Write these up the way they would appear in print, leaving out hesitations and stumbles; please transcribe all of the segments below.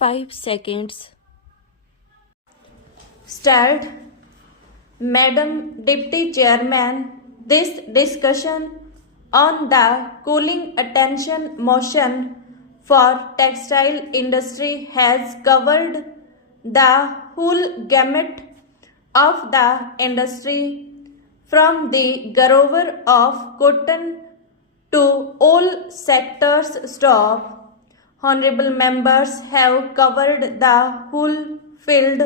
5 seconds. Start. Madam Deputy Chairman, this discussion on the cooling attention motion for textile industry has covered the whole gamut of the industry from the grower of cotton to all sectors stop. Honorable members have covered the whole field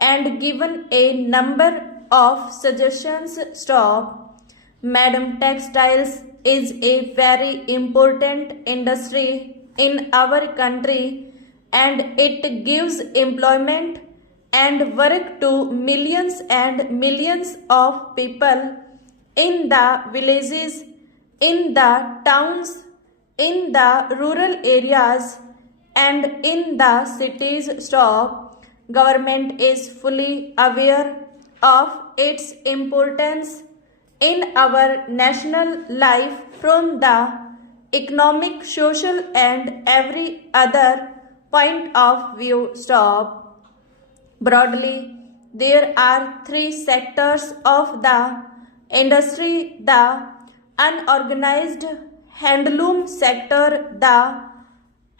and given a number of suggestions. Stop. Madam, textiles is a very important industry in our country and it gives employment and work to millions and millions of people in the villages, in the towns, in the rural areas and in the cities. Stop. Government is fully aware of its importance in our national life from the economic, social and every other point of view. Stop. Broadly, there are three sectors of the industry: the unorganized handloom sector, the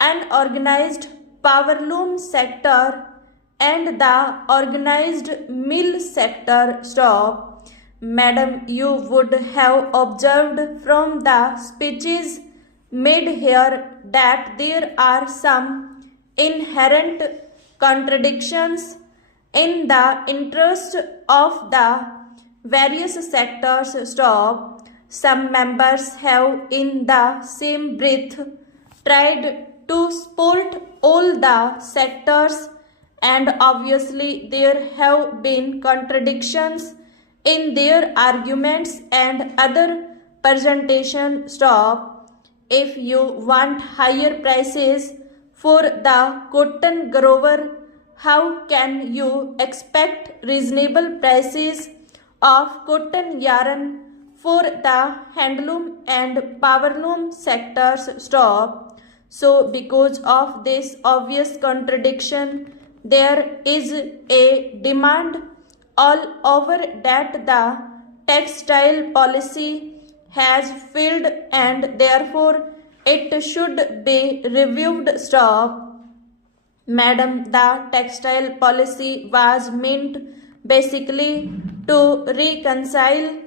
unorganized powerloom sector, and the organized mill sector. Stop. Madam, you would have observed from the speeches made here that there are some inherent contradictions in the interest of the various sectors. Stop. Some members have in the same breath tried to support all the sectors and obviously there have been contradictions in their arguments and other presentation. Stop. If you want higher prices for the cotton grower, how can you expect reasonable prices of cotton yarn for the handloom and powerloom sectors? Stop. So because of this obvious contradiction, there is a demand all over that the textile policy has failed and therefore it should be reviewed. Stop. Madam, the textile policy was meant basically to reconcile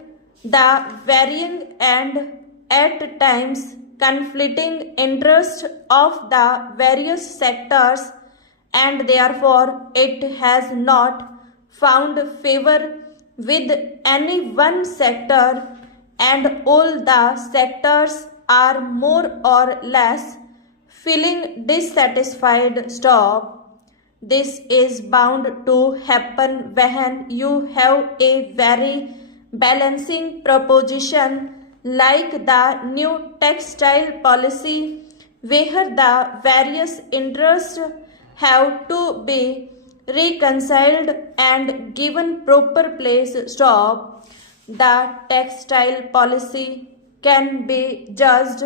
the varying and at times conflicting interests of the various sectors and therefore it has not found favor with any one sector and all the sectors are more or less feeling dissatisfied. Stop. This is bound to happen when you have a very balancing proposition like the new textile policy where the various interests have to be reconciled and given proper place. Stop. The textile policy can be judged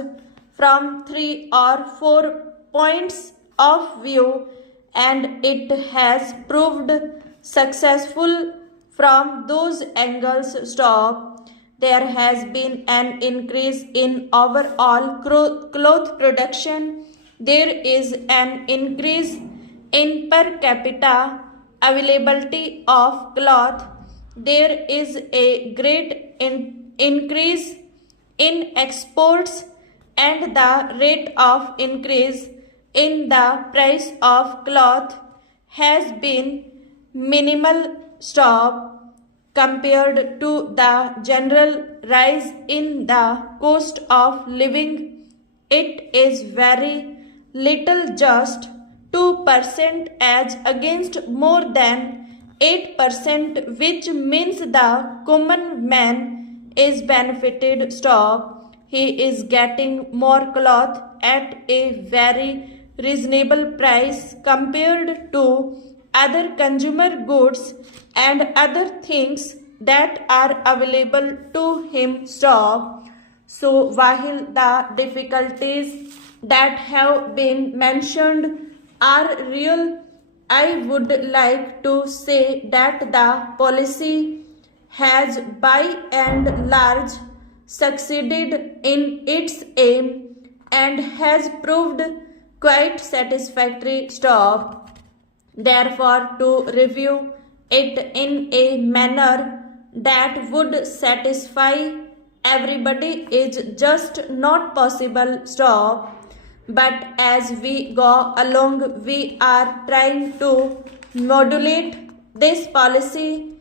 from 3 or 4 points of view and it has proved successful from those angles. Stop. There has been an increase in overall cloth production. There is an increase in per capita availability of cloth. There is a great increase in exports and the rate of increase in the price of cloth has been minimal. Stop. Compared to the general rise in the cost of living, it is very little, just 2% as against more than 8%, which means the common man is benefited. Stop. He is getting more cloth at a very reasonable price compared to other consumer goods and other things that are available to him. Stop. So while the difficulties that have been mentioned are real, I would like to say that the policy has by and large succeeded in its aim and has proved quite satisfactory. Stop. Therefore, to review it in a manner that would satisfy everybody is just not possible. Stop. But as we go along, we are trying to modulate this policy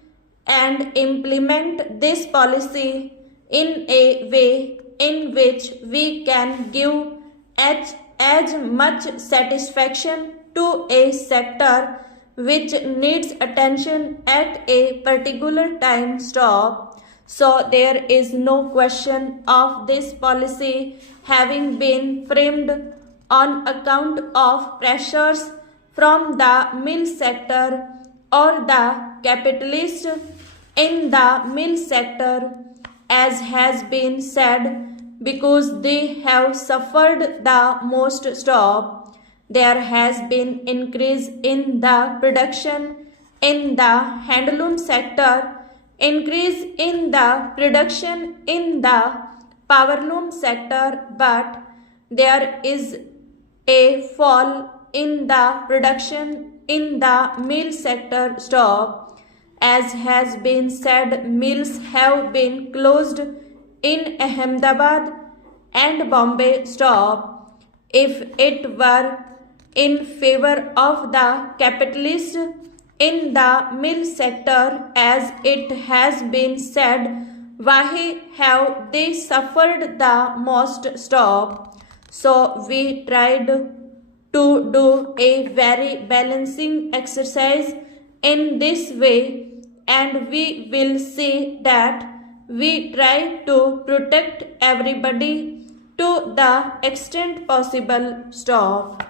and implement this policy in a way in which we can give as much satisfaction to a sector which needs attention at a particular time. Stop. So there is no question of this policy having been framed on account of pressures from the mill sector or the capitalists in the mill sector, as has been said, because they have suffered the most. Stop. There has been increase in the production in the handloom sector, increase in the production in the powerloom sector, but there is a fall in the production in the mill sector. Stop. As has been said, mills have been closed in Ahmedabad and Bombay. Stop. If it were in favor of the capitalists in the mill sector, as it has been said, why have they suffered the most? Stop. So we tried to do a very balancing exercise in this way, and we will say that we try to protect everybody to the extent possible. Stop.